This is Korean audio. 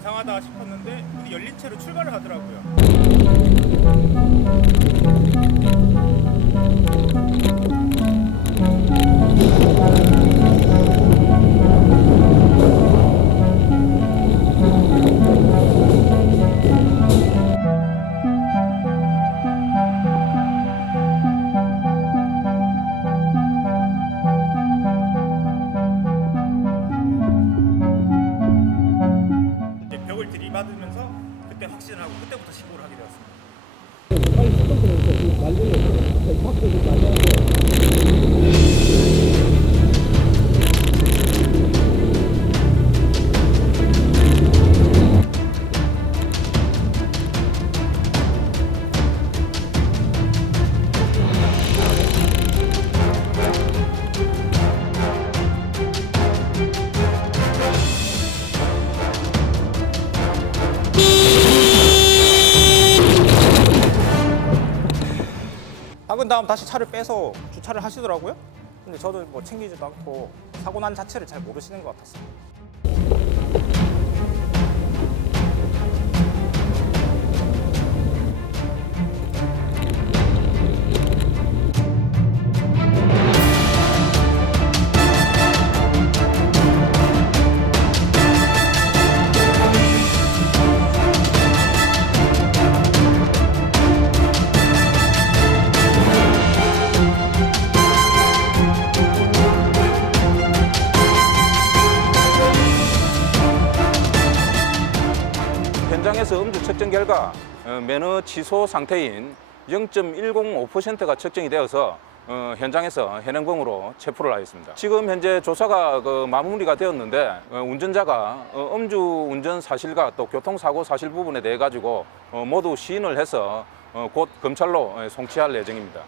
이상하다 싶었는데 문이 열린 채로 출발을 하더라고요. 이제 벽을 들이받으면서 그때 확신을 하고 그때부터 신고를 하게 되었습니다. 박은 다음 다시 차를 빼서 주차를 하시더라고요. 근데 저도 뭐 챙기지도 않고 사고 난 자체를 잘 모르시는 것 같았어요. 현장에서 음주 측정 결과 면허 취소 상태인 0.105%가 측정이 되어서 현장에서 현행범으로 체포를 하였습니다. 지금 현재 조사가 마무리가 되었는데 운전자가 음주 운전 사실과 또 교통사고 사실 부분에 대해 가지고 모두 시인을 해서 곧 검찰로 송치할 예정입니다.